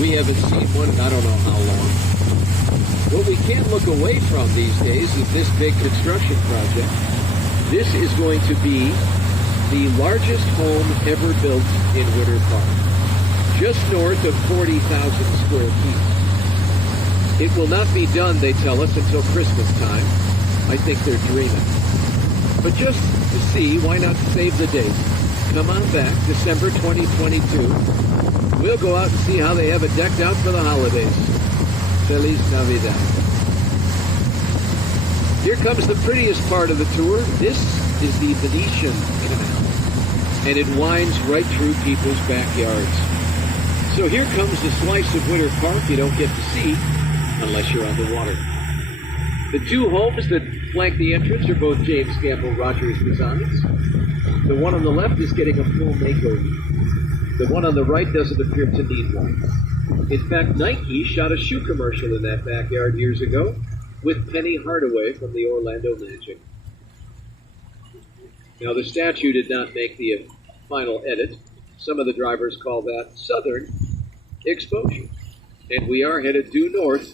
We haven't seen one in I don't know how long. What we can't look away from these days is this big construction project. This is going to be the largest home ever built in Winter Park, just north of 40,000 square feet. It will not be done, they tell us, until Christmas time. I think they're dreaming. But just to see, why not save the date? Come on back, December 2022. We'll go out and see how they have it decked out for the holidays. Feliz Navidad. Here comes the prettiest part of the tour. This is the Venetian Canal, and it winds right through people's backyards. So here comes the slice of Winter Park you don't get to see unless you're on the water. The two homes that flank the entrance are both James Gamble Rogers designs. The one on the left is getting a full makeover. The one on the right doesn't appear to need one. In fact, Nike shot a shoe commercial in that backyard years ago with Penny Hardaway from the Orlando Magic. Now, the statue did not make the final edit. Some of the drivers call that southern exposure. And we are headed due north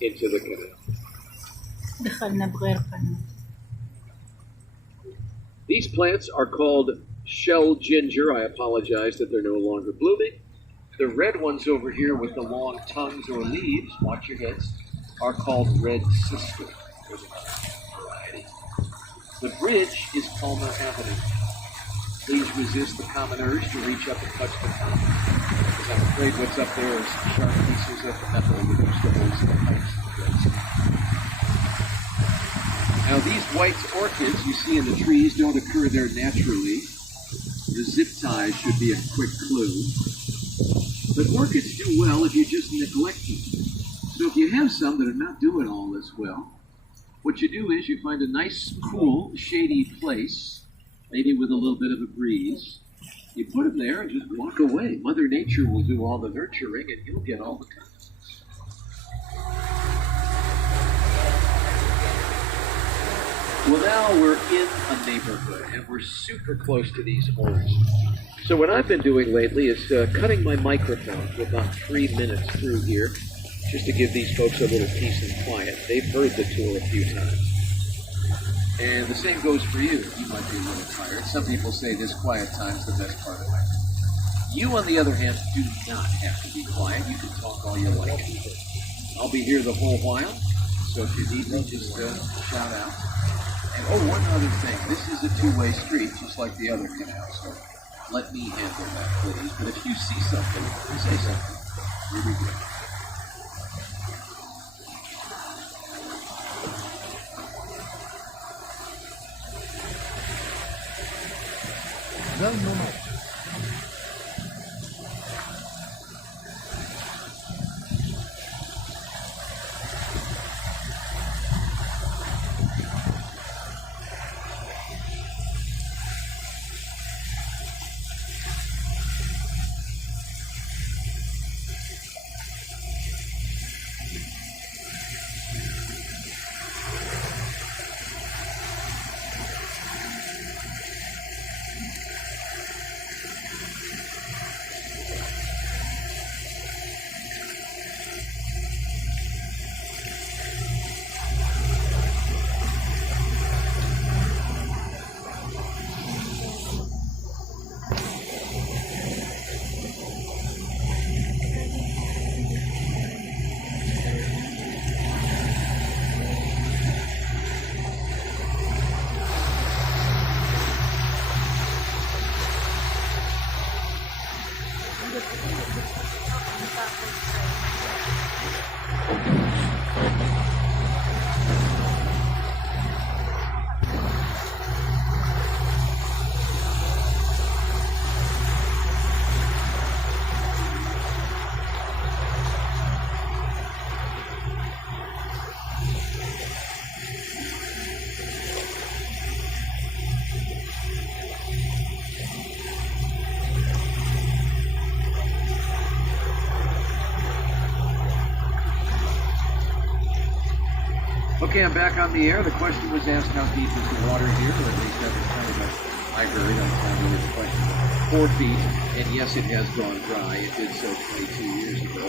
into the canal. These plants are called shell ginger. I apologize that they're no longer blooming. The red ones over here with the long tongues or leaves, watch your heads, are called red sister. Variety. The bridge is Palmer Avenue. Please resist the common urge to reach up and touch the top, because I'm afraid what's up there is sharp pieces of metal that are holes in the pipes and threads. Now, these white orchids you see in the trees don't occur there naturally. The zip ties should be a quick clue. But orchids do well if you just neglect them. So if you have some that are not doing all this well, what you do is you find a nice, cool, shady place, maybe with a little bit of a breeze. You put them there and just walk away. Mother Nature will do all the nurturing and you'll get all the time. Well, now we're in a neighborhood, and we're super close to these homes. So what I've been doing lately is cutting my microphone to about 3 minutes through here, just to give these folks a little peace and quiet. They've heard the tour a few times. And the same goes for you. You might be a little tired. Some people say this quiet time's the best part of it. You, on the other hand, do not have to be quiet. You can talk all you like. I'll be here the whole while, so if you need me, just shout out. And one other thing, this is a two-way street, just like the other canal, so let me handle that, please. But if you see something, say something. Here we go. No. Okay, I'm back on the air. The question was asked, how deep is the water here? Or at least that was kind of I heard. I'm trying to hear the question. 4 feet, and yes, it has gone dry. It did so 22 years ago.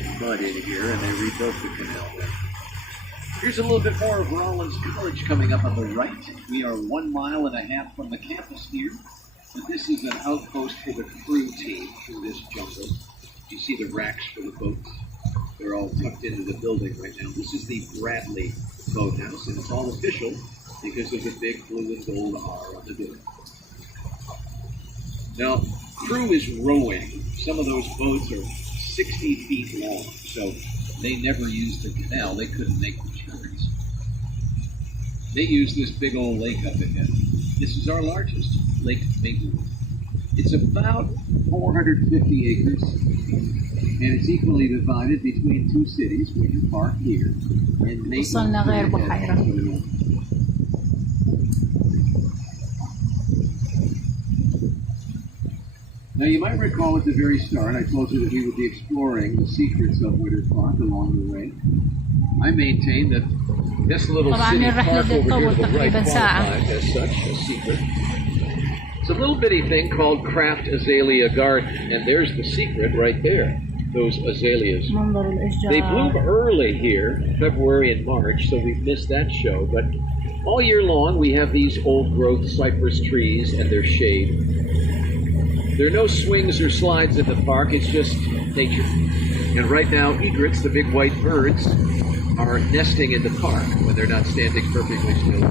with mud in here, and they rebuilt the canal there. Here's a little bit more of Rollins College coming up on the right. We are 1.5 miles from the campus here, but this is an outpost for the crew team through this jungle. You see the racks for the boats. They're all tucked into the building right now. This is the Bradley boathouse, and it's all official because of the big blue and gold R on the door. Now, crew is rowing. Some of those boats are 60 feet long, so they never used the canal. They couldn't make the turns. They use this big old lake up ahead. This is our largest, Lake Maplewood. It's about 450 acres, and it's equally divided between two cities, Winter Park here and Maplewood. Now, you might recall at the very start, I told you that we would be exploring the secrets of Winter Park along the way. I maintain that this little city park over here will right qualified as such a secret. It's a little bitty thing called Craft Azalea Garden, and there's the secret right there, those azaleas. They bloom early here, February and March, so we've missed that show, but all year long we have these old-growth cypress trees and their shade. There are no swings or slides in the park, it's just nature. And right now, egrets, the big white birds, are nesting in the park when they're not standing perfectly still.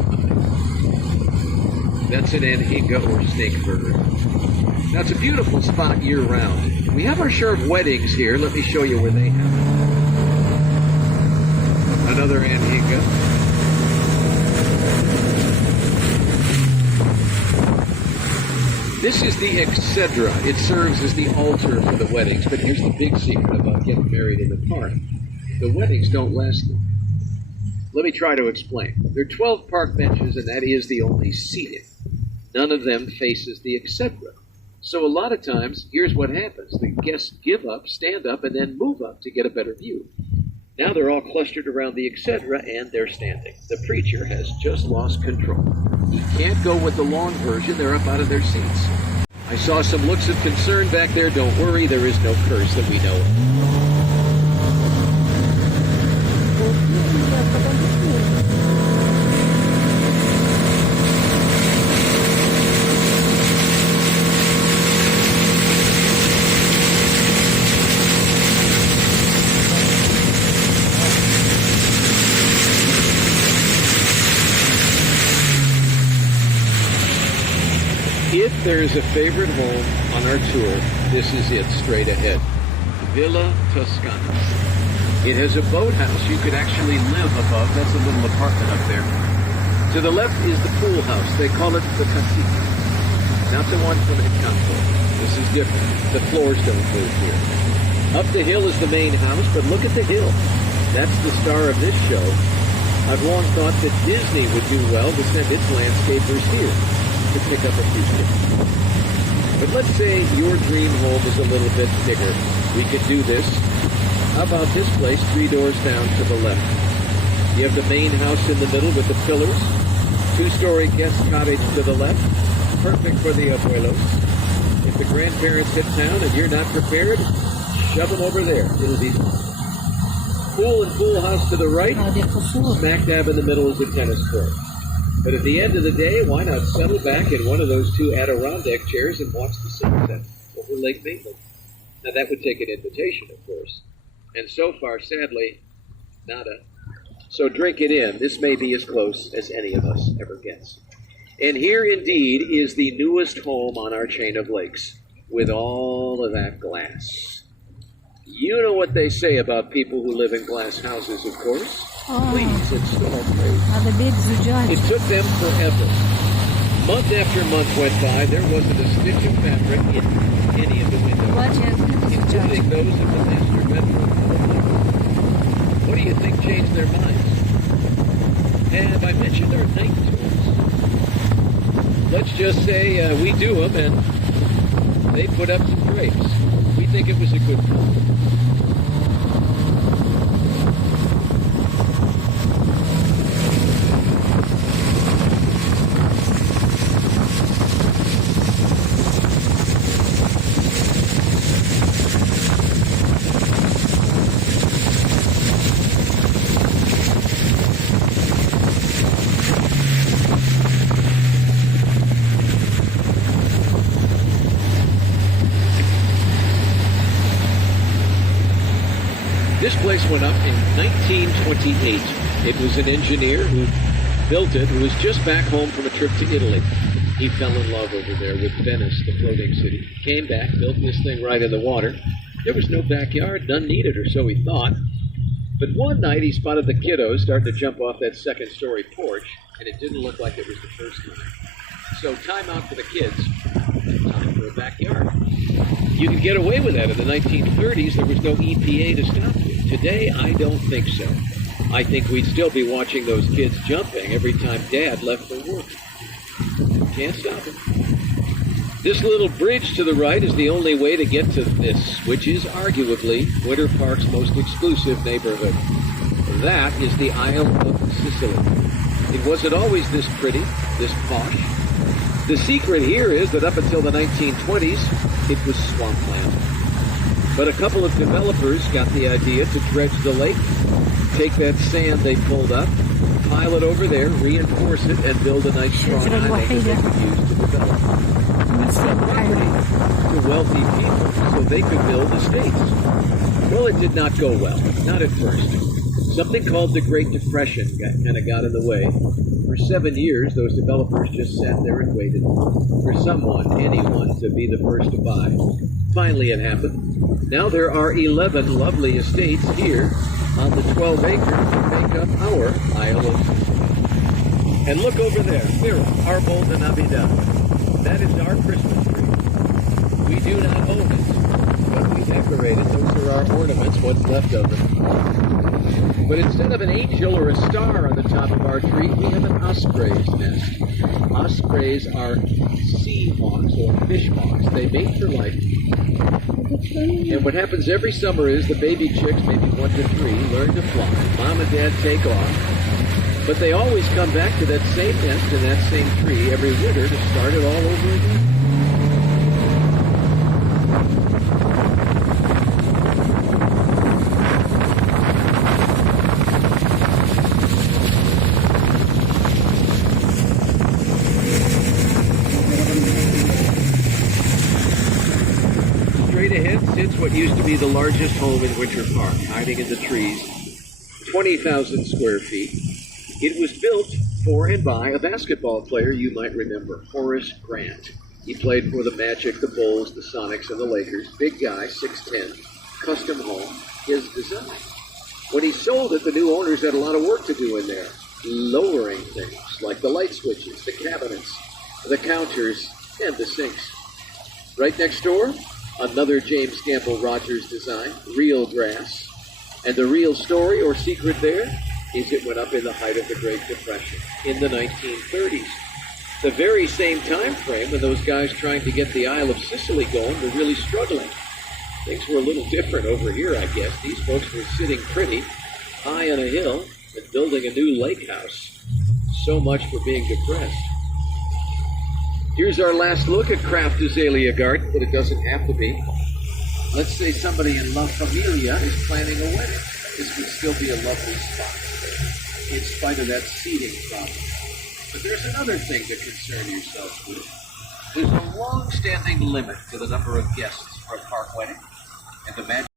That's an anhinga or snake bird. Now, it's a beautiful spot year-round. We have our share of weddings here. Let me show you where they happen. Another anhinga. This is the exedra. It serves as the altar for the weddings. But here's the big secret about getting married in the park. The weddings don't last long. Let me try to explain. There are 12 park benches, and that is the only seating. None of them faces the exedra. So a lot of times, here's what happens. The guests give up, stand up, and then move up to get a better view. Now they're all clustered around the exedra, and they're standing. The preacher has just lost control. He can't go with the long version. They're up out of their seats. I saw some looks of concern back there. Don't worry, there is no curse that we know of. If there is a favorite home on our tour, this is it straight ahead. Villa Toscana. It has a boathouse. You could actually live above. That's a little apartment up there. To the left is the pool house. They call it the Cantica. Not the one from Encanto. This is different. The floors don't move here. Up the hill is the main house, but look at the hill. That's the star of this show. I've long thought that Disney would do well to send its landscapers here to pick up a few tips. But let's say your dream home is a little bit bigger. We could do this. How about this place 3 doors down to the left? You have the main house in the middle with the pillars. 2-story guest cottage to the left. Perfect for the abuelos. If the grandparents hit town and you're not prepared, shove them over there. It'll be pool and pool house to the right. Smack dab in the middle is a tennis court. But at the end of the day, why not settle back in one of those 2 Adirondack chairs and watch the sunset over Lake Maplewood? Now, that would take an invitation, of course. And so far, sadly, nada. So drink it in. This may be as close as any of us ever gets. And here, indeed, is the newest home on our chain of lakes, with all of that glass. You know what they say about people who live in glass houses, of course. Please install praise. It took them forever. Month after month went by, there wasn't a stitch of fabric in any of the windows, including those in the master bedroom. What do you think changed their minds? Have I mentioned our night tours? Let's just say we do them, and they put up some drapes. We think it was a good call. This place went up in 1928. It was an engineer who built it, who was just back home from a trip to Italy. He fell in love over there with Venice, the floating city. Came back, built this thing right in the water. There was no backyard, none needed, or so he thought. But one night he spotted the kiddos starting to jump off that second-story porch, and it didn't look like it was the first time. So time out for the kids, and time for a backyard. You could get away with that. In the 1930s, there was no EPA to stop you. Today, I don't think so. I think we'd still be watching those kids jumping every time Dad left for work. Can't stop it. This little bridge to the right is the only way to get to this, which is arguably Winter Park's most exclusive neighborhood. That is the Isle of Sicily. It wasn't always this pretty, this posh. The secret here is that up until the 1920s, it was swampland. But a couple of developers got the idea to dredge the lake, take that sand they pulled up, pile it over there, reinforce it, and build a nice strong island that they could use to develop. To wealthy people so they could build estates. Well, it did not go well, not at first. Something called the Great Depression kind of got in the way. For 7 years, those developers just sat there and waited for someone, anyone, to be the first to buy. Finally, it happened. Now there are 11 lovely estates here on the 12 acres that make up our Isle of Sicily. And look over there, Mira, Arbol de Navidad. That is our Christmas tree. We do not own it, but we decorate it. Those are our ornaments, what's left of it. But instead of an angel or a star on the top of our tree, we have an osprey's nest. Ospreys are sea hawks or fish hawks. They mate for life. And what happens every summer is the baby chicks, maybe 1 to 3, learn to fly. Mom and Dad take off. But they always come back to that same nest in that same tree every winter to start it all over again. Straight ahead sits what used to be the largest home in Winter Park, hiding in the trees, 20,000 square feet. It was built for and by a basketball player you might remember, Horace Grant. He played for the Magic, the Bulls, the Sonics, and the Lakers. Big guy, 6'10", custom home, his design. When he sold it, the new owners had a lot of work to do in there, lowering things like the light switches, the cabinets, the counters, and the sinks. Right next door, another James Gamble Rogers design, real grass. And the real story or secret there is it went up in the height of the Great Depression in the 1930s. The very same time frame when those guys trying to get the Isle of Sicily going were really struggling. Things were a little different over here, I guess. These folks were sitting pretty high on a hill and building a new lake house. So much for being depressed. Here's our last look at Kraft Azalea Garden, but it doesn't have to be. Let's say somebody in La Familia is planning a wedding. This would still be a lovely spot, in spite of that seating problem. But there's another thing to concern yourself with. There's a long-standing limit to the number of guests for a park wedding, and the